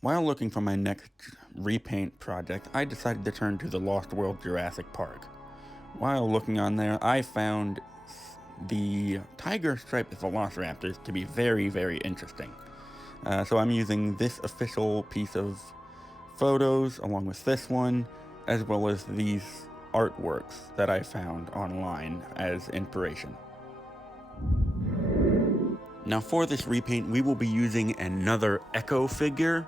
While looking for my next repaint project, I decided to turn to the Lost World Jurassic Park. While looking on there, I found the tiger striped velociraptors to be very, very interesting. So I'm using this official piece of photos along with this one, as well as these artworks that I found online as inspiration. Now for this repaint, we will be using another Echo figure.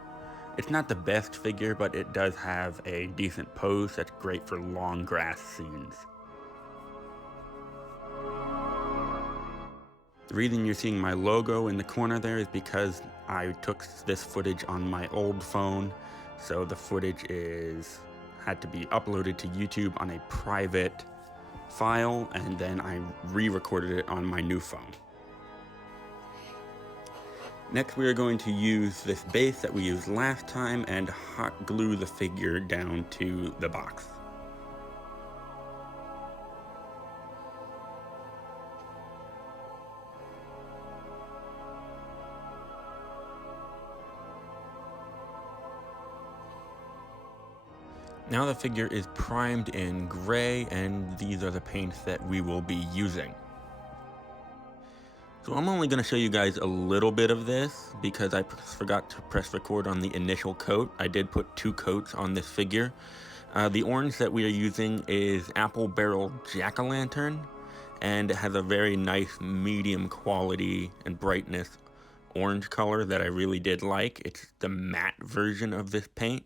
It's not the best figure, but it does have a decent pose that's great for long grass scenes. The reason you're seeing my logo in the corner there is because I took this footage on my old phone, so the footage had to be uploaded to YouTube on a private file, and then I re-recorded it on my new phone. Next, we are going to use this base that we used last time and hot glue the figure down to the box. Now the figure is primed in gray, and these are the paints that we will be using. So I'm only going to show you guys a little bit of this because I forgot to press record on the initial coat. I did put 2 coats on this figure. The orange that we are using is Apple Barrel Jack-o'-lantern, and it has a very nice medium quality and brightness orange color that I really did like. It's the matte version of this paint.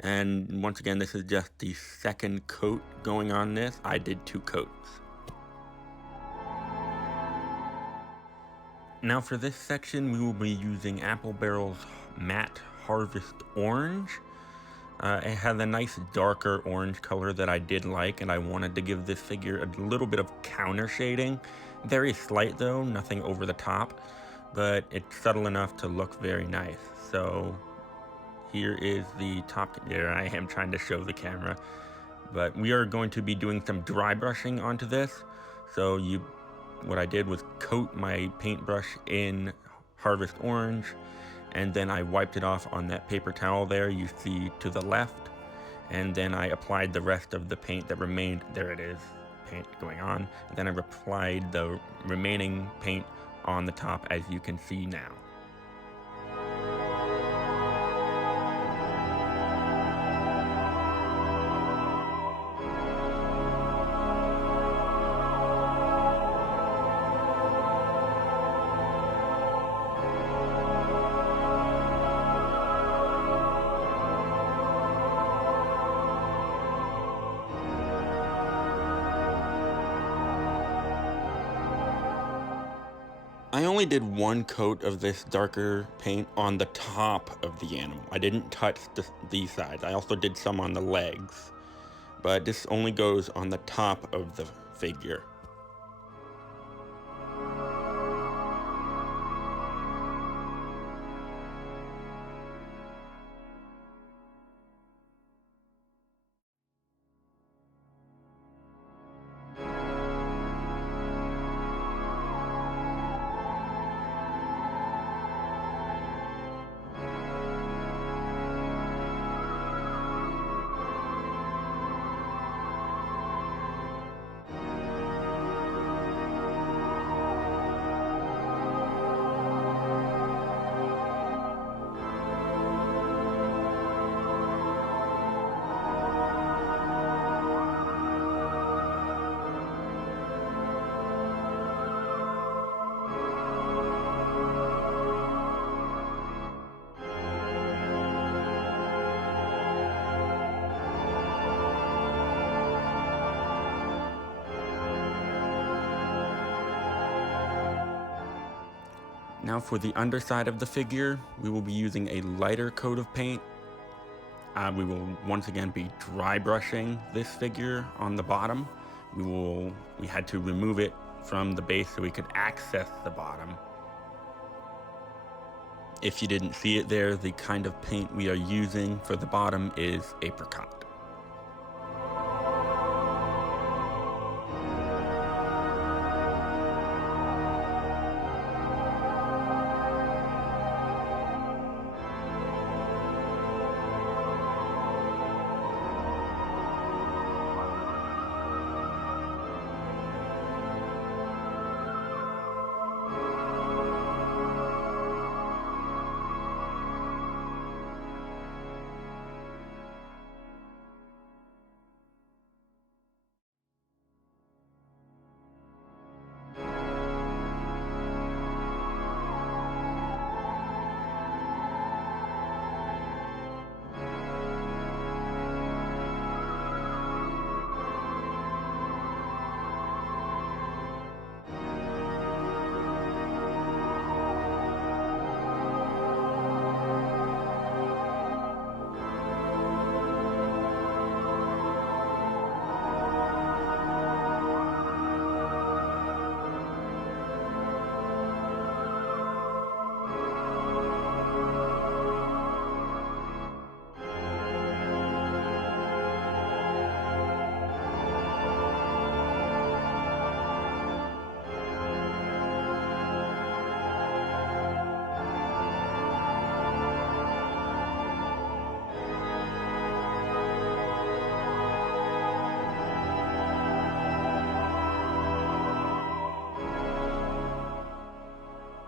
And once again, this is just the second coat going on this. I did 2 coats. Now for this section, we will be using Apple Barrel's Matte Harvest Orange. It has a nice darker orange color that I did like, and I wanted to give this figure a little bit of counter shading. Very slight though, nothing over the top, but it's subtle enough to look very nice. So here is the top. There I am trying to show the camera, but we are going to be doing some dry brushing onto this. So what I did was coat my paintbrush in Harvest Orange, and then I wiped it off on that paper towel there you see to the left, and then I applied the rest of the paint that remained. There it is, paint going on. And then I applied the remaining paint on the top, as you can see now. I only did 1 coat of this darker paint on the top of the animal. I didn't touch these sides. I also did some on the legs, but this only goes on the top of the figure. Now for the underside of the figure, we will be using a lighter coat of paint. We will once again be dry brushing this figure on the bottom. We had to remove it from the base so we could access the bottom. If you didn't see it there, the kind of paint we are using for the bottom is apricot.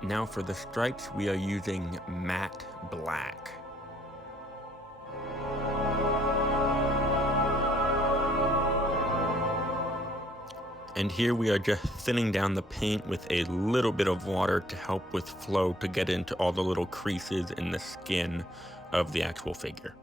Now for the stripes, we are using matte black. And here we are just thinning down the paint with a little bit of water to help with flow to get into all the little creases in the skin of the actual figure.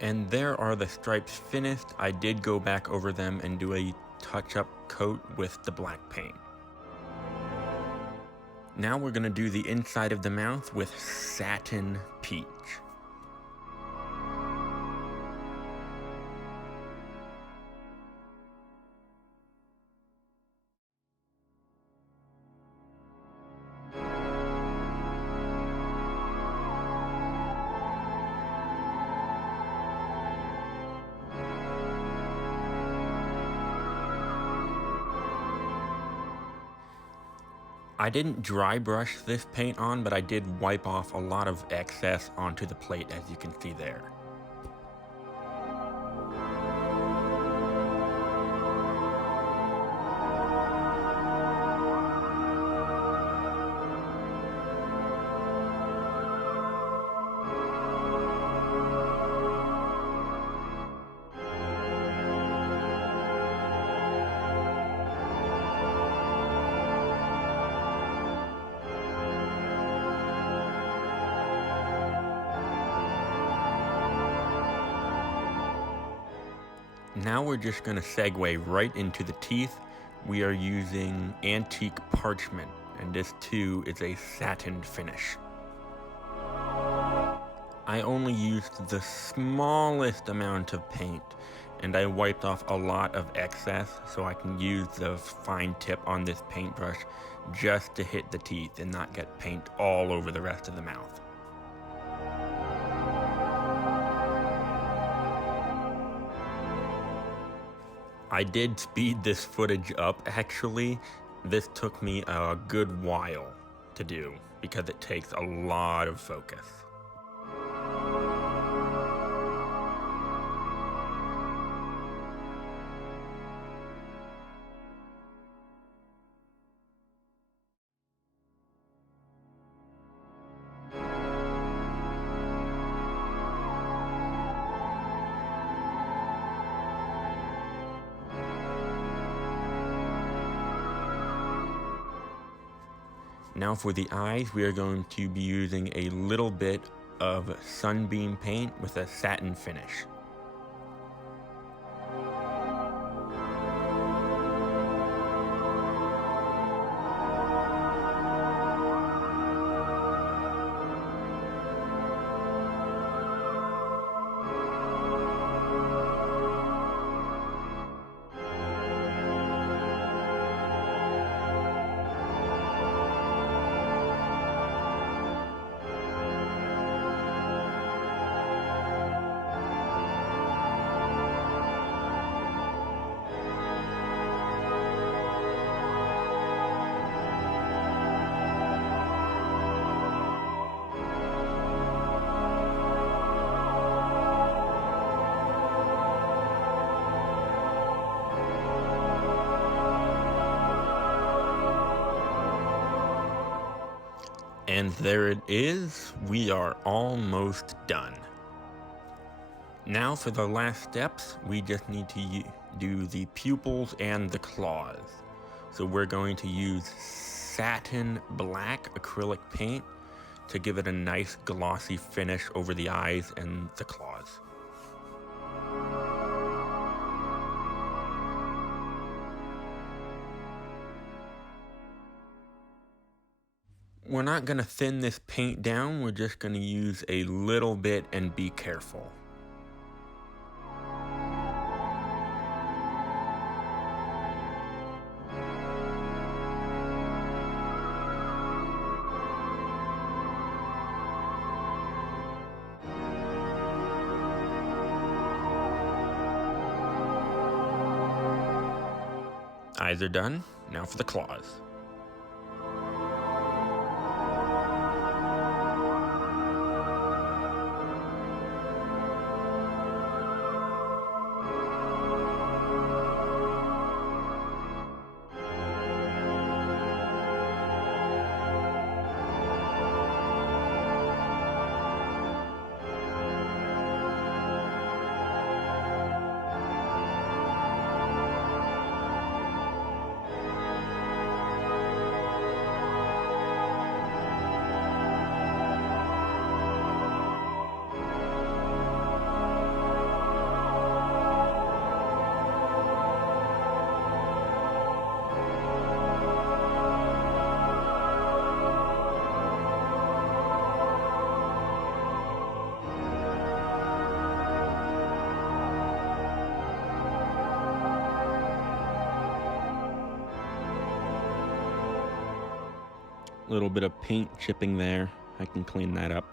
And there are the stripes finished. I did go back over them and do a touch-up coat with the black paint. Now we're gonna do the inside of the mouth with Satin Peach. I didn't dry brush this paint on, but I did wipe off a lot of excess onto the plate, as you can see there. Now we're just going to segue right into the teeth. We are using antique parchment, and this too is a satin finish. I only used the smallest amount of paint, and I wiped off a lot of excess so I can use the fine tip on this paintbrush just to hit the teeth and not get paint all over the rest of the mouth. I did speed this footage up actually. This took me a good while to do because it takes a lot of focus. Now for the eyes, we are going to be using a little bit of sunbeam paint with a satin finish. And there it is, we are almost done. Now for the last steps, we just need to do the pupils and the claws. So we're going to use satin black acrylic paint to give it a nice glossy finish over the eyes and the claws. We're not going to thin this paint down, we're just going to use a little bit and be careful. Eyes are done, now for the claws. Little bit of paint chipping there. I can clean that up.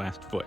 last foot.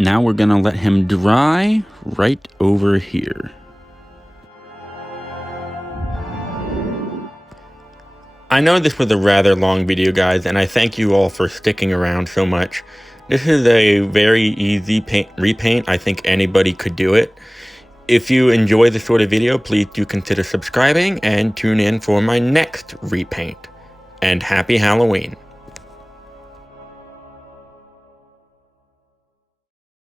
Now we're gonna let him dry right over here. I know this was a rather long video, guys, and I thank you all for sticking around so much. This is a very easy repaint. I think anybody could do it. If you enjoy this sort of video, please do consider subscribing and tune in for my next repaint. And happy Halloween.